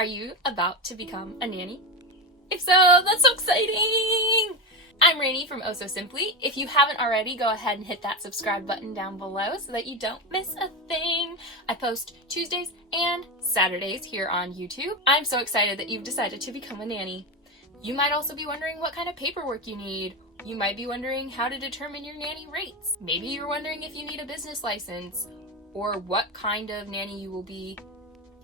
Are you about to become a nanny? If so, that's so exciting! I'm Rainey from Oh So Simply. If you haven't already, go ahead and hit that subscribe button down below so that you don't miss a thing. I post Tuesdays and Saturdays here on YouTube. I'm so excited that you've decided to become a nanny. You might also be wondering what kind of paperwork you need. You might be wondering how to determine your nanny rates. Maybe you're wondering if you need a business license or what kind of nanny you will be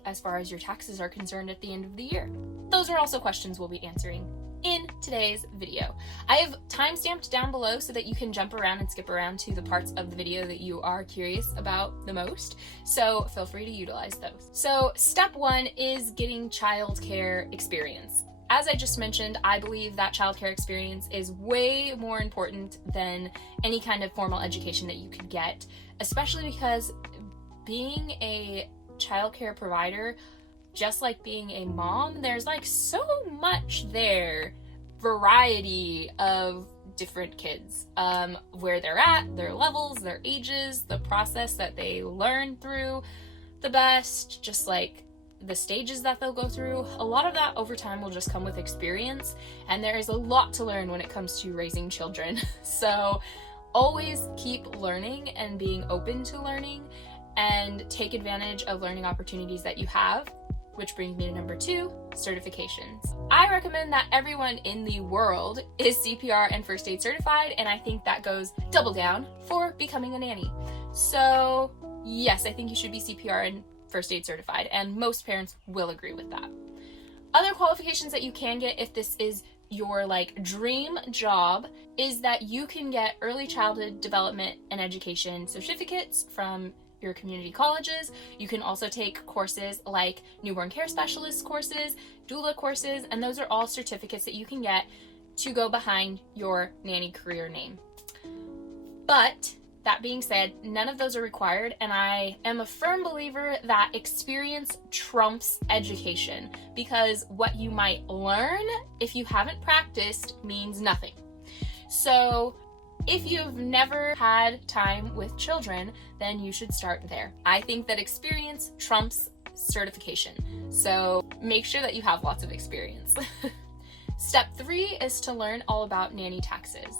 as far as your taxes are concerned at the end of the year. Those are also questions we'll be answering in today's video. I have timestamped down below so that you can jump around and skip around to the parts of the video that you are curious about the most, so feel free to utilize those. So step 1 is getting childcare experience. As I just mentioned, I believe that childcare experience is way more important than any kind of formal education that you could get, especially because being a childcare provider, just like being a mom, there's like so much there. Variety of different kids, where they're at, their levels, their ages, the process that they learn through the best, just like the stages that they'll go through. A lot of that over time will just come with experience, and there is a lot to learn when it comes to raising children. So always keep learning and being open to learning, and take advantage of learning opportunities that you have, which brings me to number 2, certifications. I recommend that everyone in the world is CPR and first aid certified, and I think that goes double down for becoming a nanny. So yes, I think you should be CPR and first aid certified, and most parents will agree with that. Other qualifications that you can get if this is your dream job is that you can get early childhood development and education certificates from your community colleges. You can also take courses like newborn care specialist courses, doula courses, and those are all certificates that you can get to go behind your nanny career name. But that being said, none of those are required, and I am a firm believer that experience trumps education, because what you might learn if you haven't practiced means nothing. So if you've never had time with children, then you should start there. I think that experience trumps certification, so make sure that you have lots of experience. Step 3 is to learn all about nanny taxes.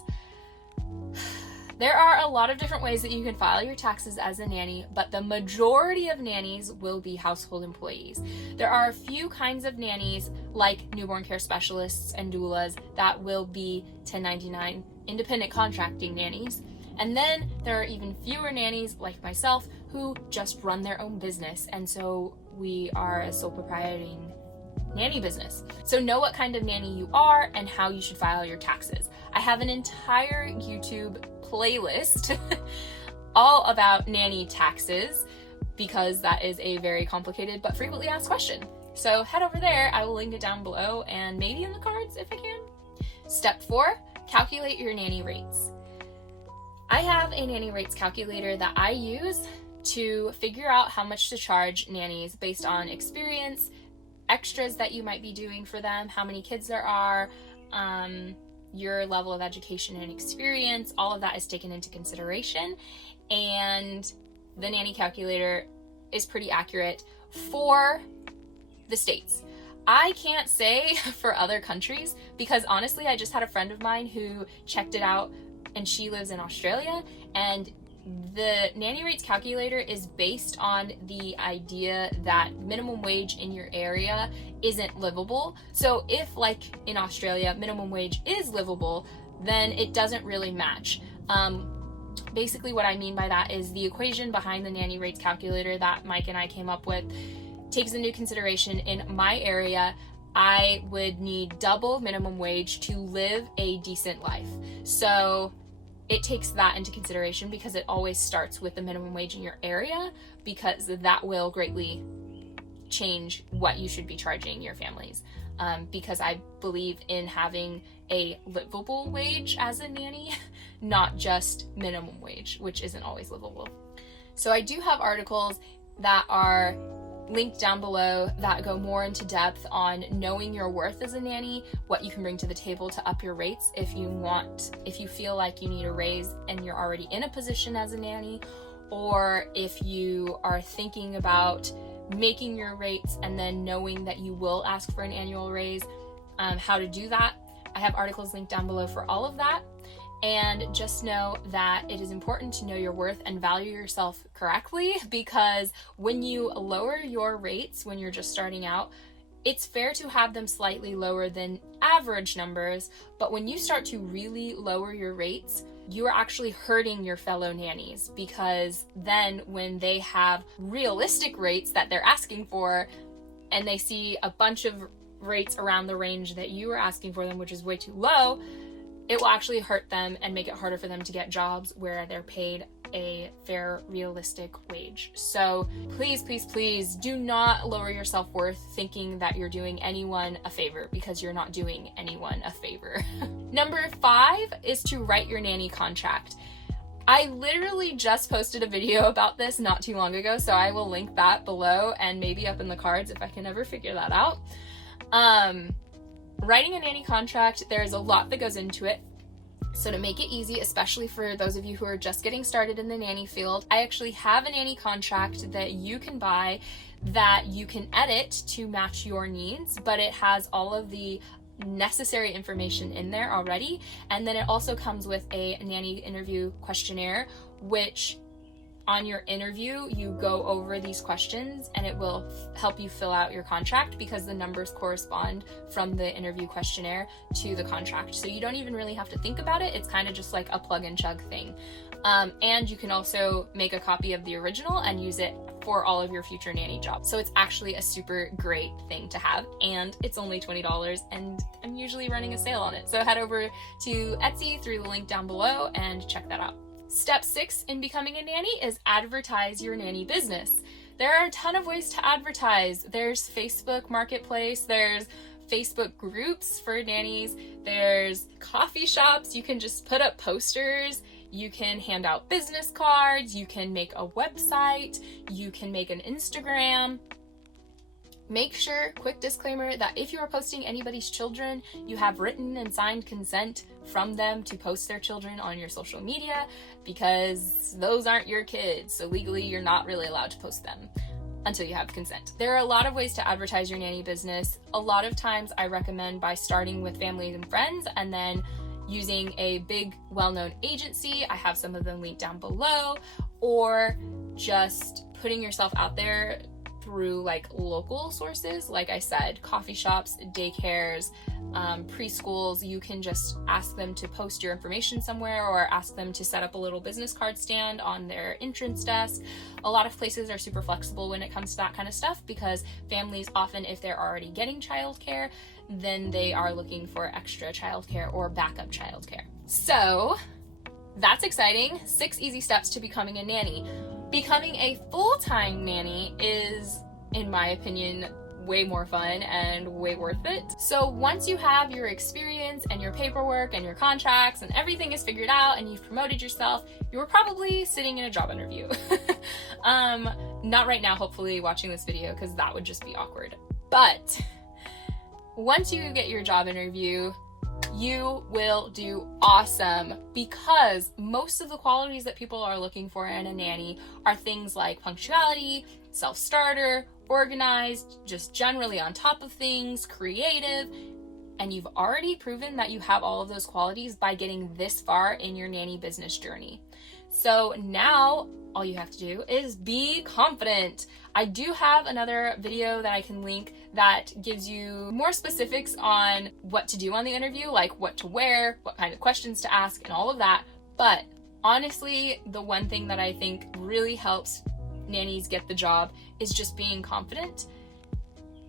There are a lot of different ways that you can file your taxes as a nanny, but the majority of nannies will be household employees. There are a few kinds of nannies, like newborn care specialists and doulas, that will be 1099 independent contracting nannies. And then there are even fewer nannies, like myself, who just run their own business, and so we are a sole proprieting nanny business. So know what kind of nanny you are and how you should file your taxes. I have an entire YouTube playlist all about nanny taxes, because that is a very complicated but frequently asked question. So head over there, I will link it down below and maybe in the cards if I can. Step 4, calculate your nanny rates. I have a nanny rates calculator that I use to figure out how much to charge nannies based on experience, extras that you might be doing for them, how many kids there are, your level of education and experience. All of that is taken into consideration, and the nanny calculator is pretty accurate for the states. I can't say for other countries, because honestly, I just had a friend of mine who checked it out, and she lives in Australia, and the nanny rates calculator is based on the idea that minimum wage in your area isn't livable. So if, like in Australia, minimum wage is livable, then it doesn't really match. Basically what I mean by that is the equation behind the nanny rates calculator that Mike and I came up with takes into consideration, in my area, I would need double minimum wage to live a decent life. So it takes that into consideration, because it always starts with the minimum wage in your area, because that will greatly change what you should be charging your families. Because I believe in having a livable wage as a nanny, not just minimum wage, which isn't always livable. So I do have articles that are linked down below that go more into depth on knowing your worth as a nanny, what you can bring to the table to up your rates if you feel like you need a raise and you're already in a position as a nanny, or if you are thinking about making your rates and then knowing that you will ask for an annual raise, how to do that. I have articles linked down below for all of that. And just know that it is important to know your worth and value yourself correctly, because when you lower your rates when you're just starting out, it's fair to have them slightly lower than average numbers, but when you start to really lower your rates, you are actually hurting your fellow nannies, because then when they have realistic rates that they're asking for and they see a bunch of rates around the range that you are asking for them, which is way too low, it will actually hurt them and make it harder for them to get jobs where they're paid a fair, realistic wage. So please, please, please do not lower your self-worth thinking that you're doing anyone a favor, because you're not doing anyone a favor. Number 5 is to write your nanny contract. I literally just posted a video about this not too long ago, so I will link that below and maybe up in the cards if I can ever figure that out. Writing a nanny contract, there's a lot that goes into it. So to make it easy, especially for those of you who are just getting started in the nanny field, I actually have a nanny contract that you can buy that you can edit to match your needs, but it has all of the necessary information in there already. And then it also comes with a nanny interview questionnaire, which on your interview, you go over these questions and it will help you fill out your contract, because the numbers correspond from the interview questionnaire to the contract. So you don't even really have to think about it. It's kind of just like a plug and chug thing. And you can also make a copy of the original and use it for all of your future nanny jobs. So it's actually a super great thing to have, and it's only $20, and I'm usually running a sale on it. So head over to Etsy through the link down below and check that out. Step 6 in becoming a nanny is advertise your nanny business. There are a ton of ways to advertise. There's Facebook Marketplace, there's Facebook groups for nannies, there's coffee shops. You can just put up posters, you can hand out business cards, you can make a website, you can make an Instagram. Make sure, quick disclaimer, that if you are posting anybody's children, you have written and signed consent from them to post their children on your social media, because those aren't your kids. So legally, you're not really allowed to post them until you have consent. There are a lot of ways to advertise your nanny business. A lot of times I recommend by starting with family and friends and then using a big well-known agency. I have some of them linked down below, or just putting yourself out there through like local sources. Like I said, coffee shops, daycares, preschools. You can just ask them to post your information somewhere, or ask them to set up a little business card stand on their entrance desk. A lot of places are super flexible when it comes to that kind of stuff, because families often, if they're already getting childcare, then they are looking for extra childcare or backup childcare. So that's exciting. 6 easy steps to becoming a nanny. Becoming a full-time nanny is, in my opinion, way more fun and way worth it. So once you have your experience and your paperwork and your contracts and everything is figured out and you've promoted yourself, you're probably sitting in a job interview. Not right now, hopefully, watching this video, because that would just be awkward. But once you get your job interview, you will do awesome, because most of the qualities that people are looking for in a nanny are things like punctuality, self-starter, organized, just generally on top of things, creative, and you've already proven that you have all of those qualities by getting this far in your nanny business journey. So now all you have to do is be confident. I do have another video that I can link that gives you more specifics on what to do on the interview, like what to wear, what kind of questions to ask, and all of that. But honestly, the one thing that I think really helps nannies get the job is just being confident.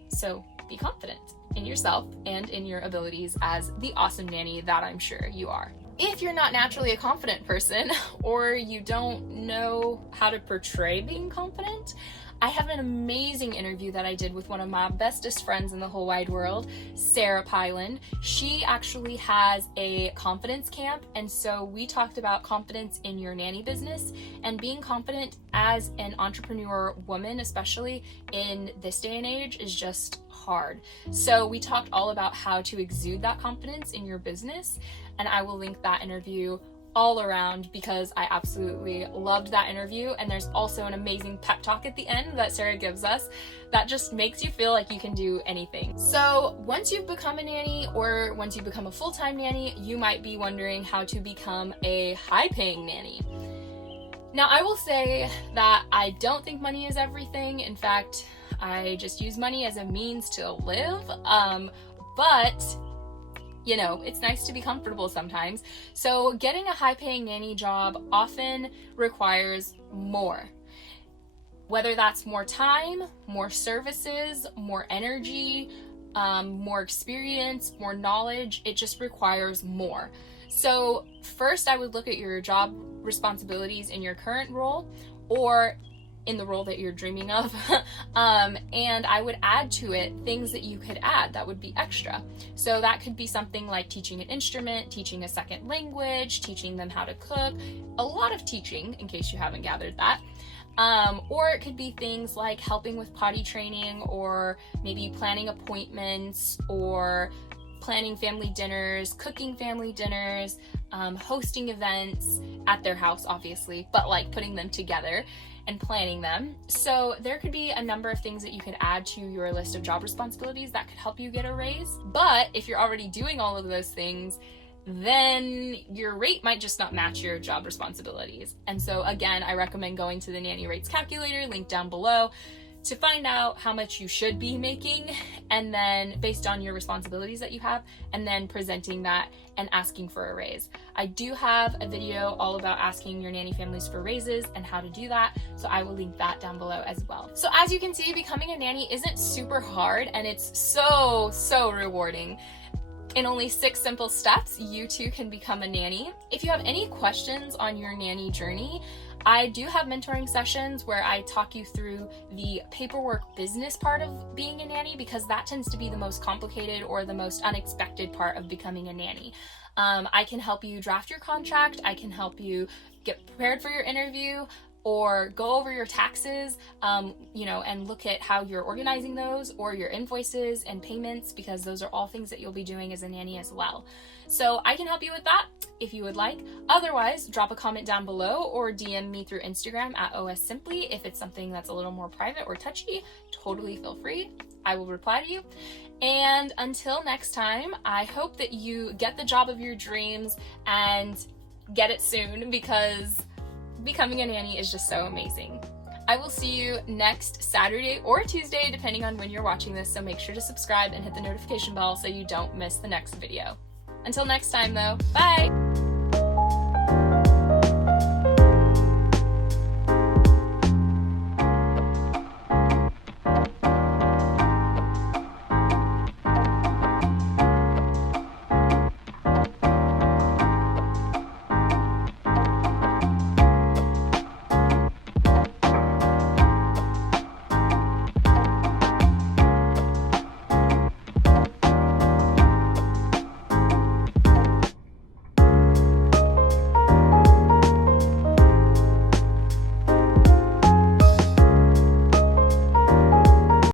So be confident in yourself and in your abilities as the awesome nanny that I'm sure you are. If you're not naturally a confident person, or you don't know how to portray being confident, I have an amazing interview that I did with one of my bestest friends in the whole wide world, Sarah Pyland. She actually has a confidence camp, and so we talked about confidence in your nanny business and being confident as an entrepreneur woman, especially in this day and age, is just hard. So we talked all about how to exude that confidence in your business, and I will link that interview all around because I absolutely loved that interview. And there's also an amazing pep talk at the end that Sarah gives us that just makes you feel like you can do anything. So once you've become a nanny, or once you become a full-time nanny, you might be wondering how to become a high-paying nanny. Now, I will say that I don't think money is everything. In fact, I just use money as a means to live. But you know, it's nice to be comfortable sometimes. So getting a high-paying nanny job often requires more. Whether that's more time, more services, more energy, more experience, more knowledge, it just requires more. So first I would look at your job responsibilities in your current role or in the role that you're dreaming of, and I would add to it things that you could add that would be extra. So that could be something like teaching an instrument, teaching a second language, teaching them how to cook, a lot of teaching in case you haven't gathered that. Or it could be things like helping with potty training, or maybe planning appointments, or planning family dinners, cooking family dinners, hosting events at their house, obviously, but like putting them together and planning them. So there could be a number of things that you could add to your list of job responsibilities that could help you get a raise. But if you're already doing all of those things, then your rate might just not match your job responsibilities. And so again, I recommend going to the nanny rates calculator, linked down below, to find out how much you should be making, and then based on your responsibilities that you have, and then presenting that and asking for a raise. I do have a video all about asking your nanny families for raises and how to do that, so I will link that down below as well. So as you can see, becoming a nanny isn't super hard, and it's so rewarding. In only 6 simple steps, you too can become a nanny. If you have any questions on your nanny journey, I do have mentoring sessions where I talk you through the paperwork business part of being a nanny, because that tends to be the most complicated or the most unexpected part of becoming a nanny. I can help you draft your contract, I can help you get prepared for your interview, or go over your taxes, you know, and look at how you're organizing those, or your invoices and payments, because those are all things that you'll be doing as a nanny as well. So I can help you with that if you would like. Otherwise, drop a comment down below or DM me through Instagram at @OSSimply if it's something that's a little more private or touchy. Totally feel free. I will reply to you. And until next time, I hope that you get the job of your dreams and get it soon, because becoming a nanny is just so amazing. I will see you next Saturday or Tuesday, depending on when you're watching this, so make sure to subscribe and hit the notification bell so you don't miss the next video. Until next time though, bye!